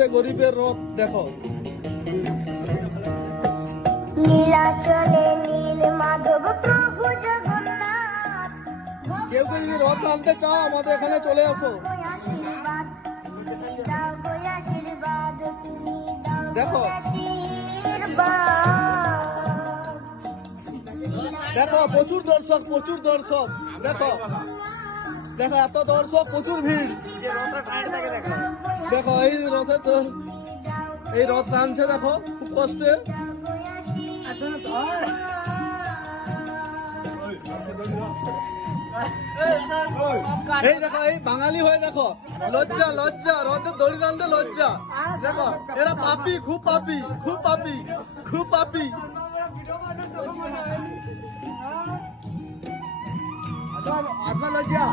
কান্দে গরিবের রথ দেখো। নীলাচলে নীল মাধব প্রভু জগন্নাথ। কেউ যদি রথ আনতে চাও আমাদের এখানে চলে আসো। আশীর্বাদ দাও গো আশীর্বাদ, তুমি দাও গো দেখো। আশীর্বাদ। দেখো প্রচুর দর্শক, প্রচুর দর্শক। দেখো দেখো এত দর্শক, প্রচুর ভিড়। দেখো এই রথের এই রথ টানছে দেখো খুব কষ্টে। এই দেখো এই বাঙালি হয়ে দেখো লজ্জা লজ্জা, রথের দড়ি টানতে লজ্জা। দেখো এরা পাপি, খুব পাপি, খুব পাপি, খুব পাপি। আত্মা লজ্জা।